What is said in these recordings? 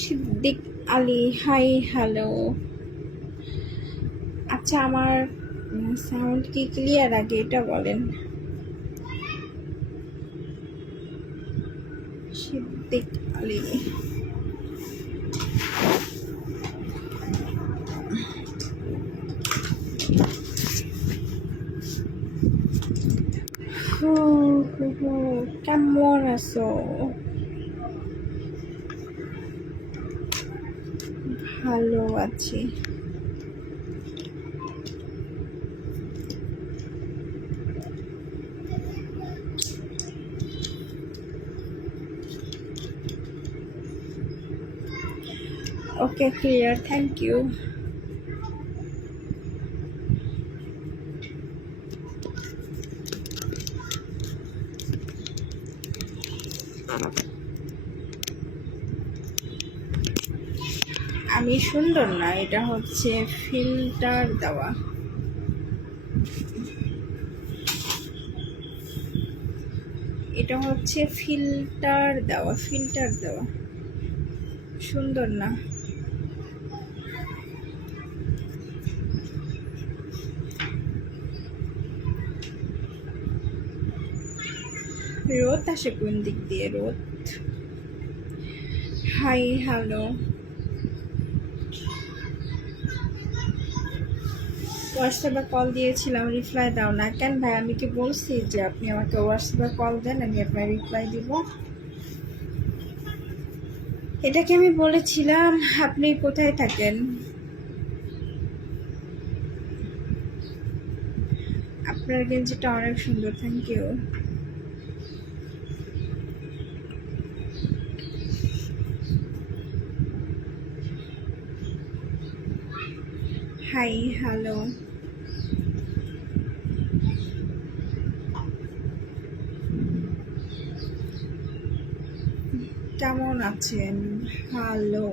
Siddique Ali, hi hello. আচ্ছা, আমার sound কি ক্লিয়ার আগে এটা বলেন। সিদ্দিক আলী, কেমন আছো? ভালো আছি। ওকে, ক্লিয়ার, থ্যাংক ইউ। আমি সুন্দর না, এটা হচ্ছে ফিল্টার দেওয়া। এটা হচ্ছে ফিল্টার দেওয়া, ফিল্টার দেওয়া, সুন্দর না। রোদ আসে কোন দিক দিয়ে? রোদ। Hi hello. হোয়াটসঅ্যাপে কল দিয়েছিলাম, রিপ্লাই দাও না কেন ভাই? আমি কি বলছি যে আপনি আমাকে হোয়াটসঅ্যাপে কল দেন, আমি আপনার রিপ্লাই দিব? এটা কি আমি বলেছিলাম? আপনি কোথায় থাকেন? আপনার গেঞ্জিটা অনেক সুন্দর, থ্যাংক ইউ। Hi hello. কেমন আছেন? ভালো।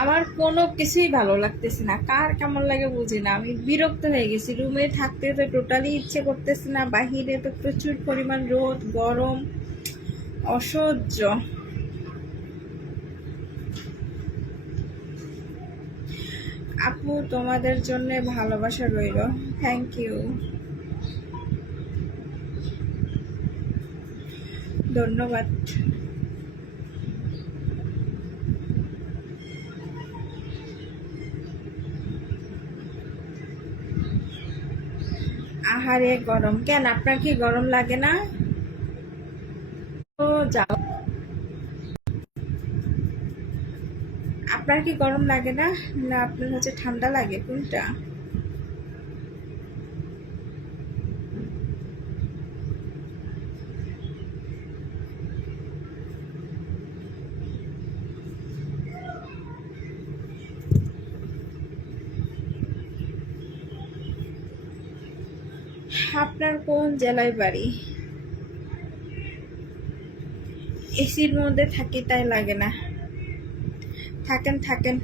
আমার কোনো কিছুই ভালো লাগতেছে না, কার কেমন লাগে বুঝি না। আমি বিরক্ত হয়ে গেছি, রুমে থাকতে তো টোটালি ইচ্ছে করতেছে না, বাহিরে তো প্রচুর পরিমাণ রোদ, গরম, অসহ্য। আপু, তোমাদের জন্য ভালোবাসা রইল, থ্যাংক ইউ, ধন্যবাদ। আহারে গরম কেন? আপনার কি গরম লাগে না? তো যাও, আপনার কি গরম লাগে না? না আপনার হচ্ছে ঠান্ডা লাগে, কোনটা? আপনার কোন জেলায় বাড়ি? এসির মধ্যে থাকি তাই লাগে না। থাকেন থাকেন।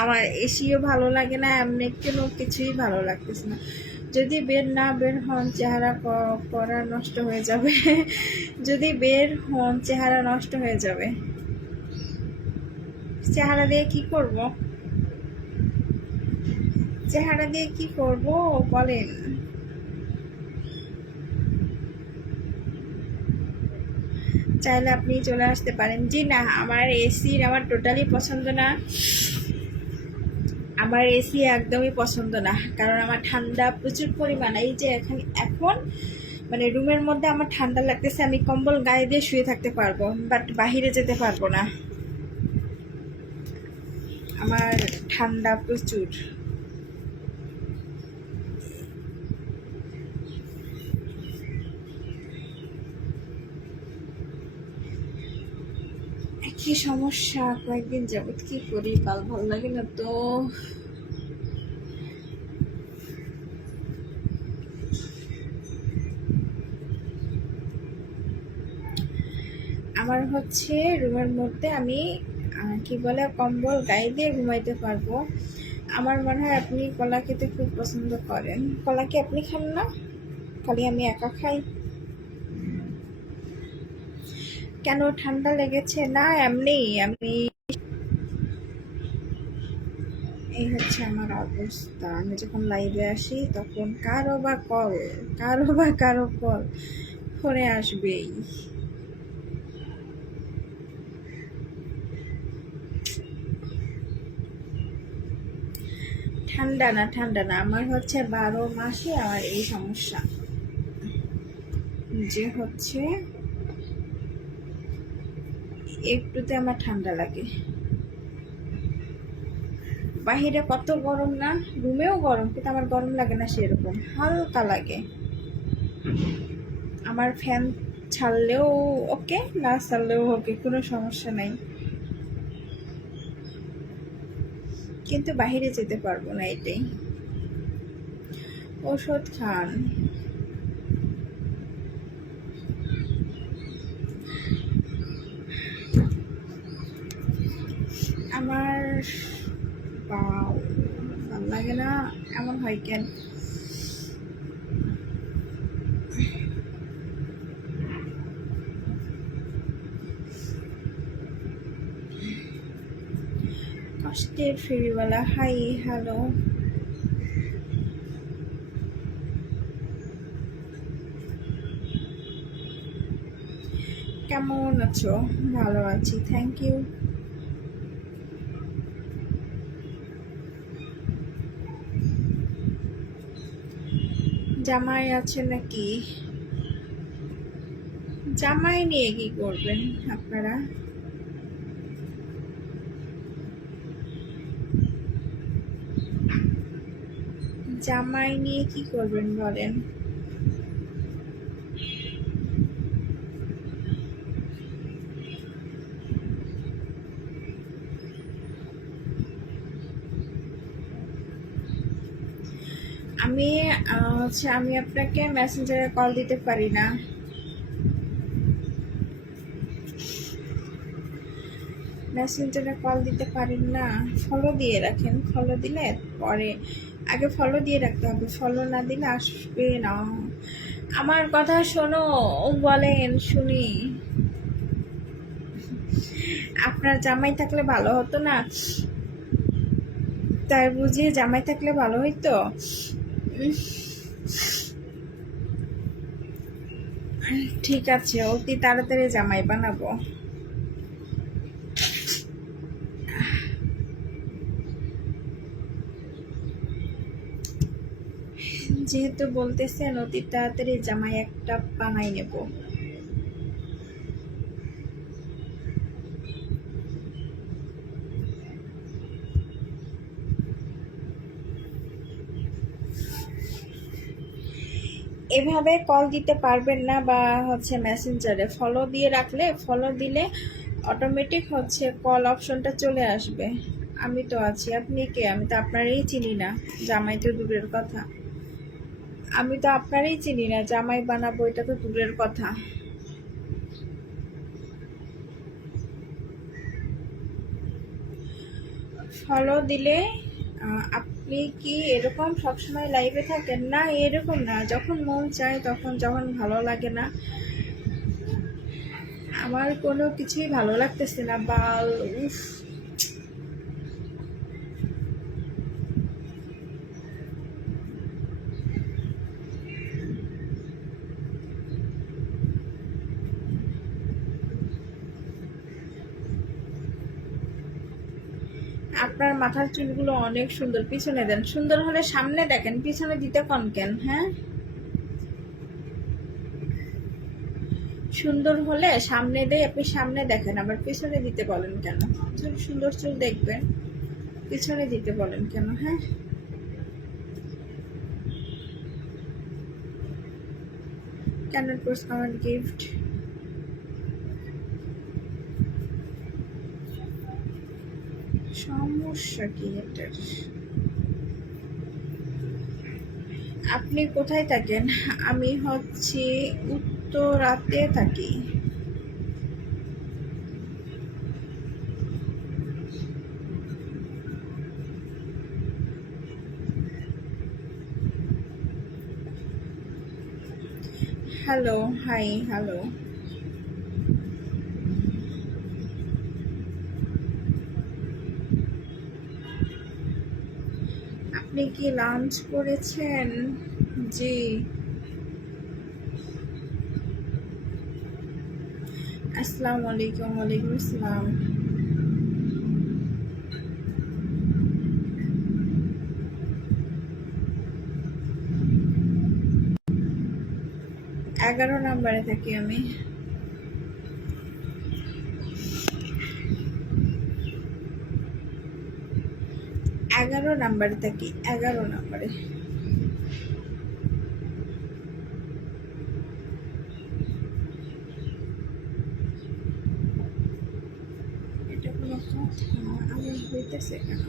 আমার এসিও ভালো লাগে না, এমনি কোনো কিছুই ভালো লাগতেছে না। যদি বের হন চেহারা করা নষ্ট হয়ে যাবে। যদি বের হন চেহারা নষ্ট হয়ে যাবে। চেহারা দিয়ে কি করব? চেহারা দিয়ে কি করব বলেন? চাইলে আপনি চলে আসতে পারেন। জি না, আমার এসির আমার টোটালি পছন্দ না। আমার এসি একদমই পছন্দ না, কারণ আমার ঠান্ডা প্রচুর পরিমাণ। এই যে এখন মানে রুমের মধ্যে আমার ঠান্ডা লাগতেছে, আমি কম্বল গায়ে দিয়ে শুয়ে থাকতে পারবো, বাট বাহিরে যেতে পারবো না। আমার ঠান্ডা প্রচুর। একই সমস্যা কয়েকদিন যাবত, কি করি, ভালো লাগে না তো। আমার হচ্ছে রুমের মধ্যে আমি কি বলে কম্বল গায়ে দিয়ে ঘুমাইতে পারবো, আমার মনে হয় আপনি কলা খেতে খুব পছন্দ করেন। কলা কি আপনি খান না? খালি আমি একা খাই? কেন, ঠান্ডা লেগেছে? না, এমনি আমি, এই হচ্ছে আমার অবস্থা। আমি যখন লাইভে আসি তখন কারো কল ফোনে আসবেই। ঠান্ডা না, আমার হচ্ছে 12 মাসে আমার এই সমস্যা, যে হচ্ছে একটুতে আমার ঠান্ডা লাগে। বাহিরে কত গরম না, রুমেও গরম, কিন্তু আমার গরম লাগে না, সেরকম হালকা লাগে। আমার ফ্যান ছাড়লেও ওকে, না ছাড়লেও ওকে, কোনো সমস্যা নাই, কিন্তু বাহিরে যেতে পারবো না, এটাই। ওষুধ খান। আমার ভালো লাগে না, এমন হয় কেন? কষ্টের ফেরিওয়ালা, হাই হ্যালো, কেমন আছো? ভালো আছি, থ্যাংক ইউ। জামাই আছে নাকি? জামাই নিয়ে কি করবেন আপনারা? জামাই নিয়ে কি করবেন বলেন? আমি আপনাকে মেসেঞ্জারে কল দিতে পারি না। মেসেঞ্জারে কল দিতে পারেন না? ফলো দিয়ে রাখেন, ফলো দিলে পরে, আগে ফলো দিয়ে রাখতে হবে, ফলো না দিলে আসবে না। আমার কথা শোনো, বলেন শুনি। আপনার জামাই থাকলে ভালো হতো না? তাই বুঝিয়ে জামাই থাকলে ভালো হইতো? ঠিক আছে, অতি তাড়াতাড়ি জামাই বানাবো। যেহেতু বলতেছেন, অতি তাড়াতাড়ি জামাই একটা বানাই নেব। এভাবে কল দিতে পারবেন না, বা হচ্ছে মেসেঞ্জারে ফলো দিয়ে রাখলে, ফলো দিলে অটোমেটিক হচ্ছে কল অপশনটা চলে আসবে। আমি তো আছি, আপনি কে? আমি তো আপনারই চিনি না, জামাই তো দূরের কথা। আমি তো আপনারই চিনি না, জামাই বানাবো এটা তো দূরের কথা। ফলো দিলে আপনি কি এরকম সবসময় লাইভে থাকেন? না, এরকম না, যখন মন চায় তখন, যখন ভালো লাগে না। আমার কোনো কিছুই ভালো লাগতেছে না, বাল, উফ। আপনার মাথার চুলগুলো অনেক সুন্দর, পিছনে দেন। সুন্দর হলে সামনে দেখেন, পিছনে দিতে কন কেন? হ্যাঁ, সুন্দর হলে সামনে দিয়ে আপনি সামনে দেখেন, আবার পিছনে দিতে বলেন কেন? চুল সুন্দর, চুল দেখবেন, পিছনে দিতে বলেন কেন? হ্যাঁ, ক্যানন পোস্ট কমেন্ট গিফট। সমস্যা কি এটার? আপনি কোথায় থাকেন? আমি হচ্ছে উত্তরাতে থাকি। Hello, hi, hello. আপনি কি লাঞ্চ করেছেন? জি। আসসালামু আলাইকুম। ওয়ালাইকুম আসসালাম। এগারো নাম্বারে থাকি আমি। এগারো নাম্বারে থাকি, 11 নাম্বারে। এটা কোনো কথা? আমার হইতেছে কেন?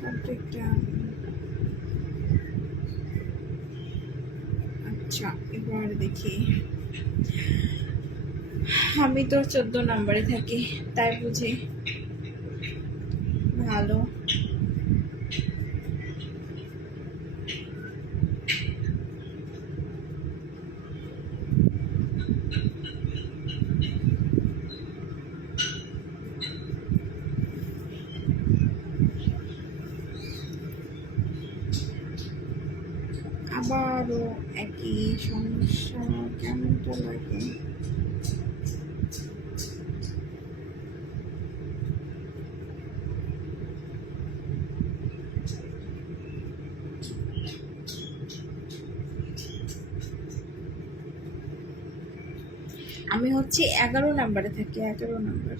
সাবজেক্টটা আচ্ছা, এবার দেখি। আমি তো 14 নাম্বারে থাকি, তাই বুঝি। ভালো। আবারও একই সমস্যা, কেমনটা লাগে? আমি হচ্ছে 11 নাম্বারে থাকি, 11 নাম্বার।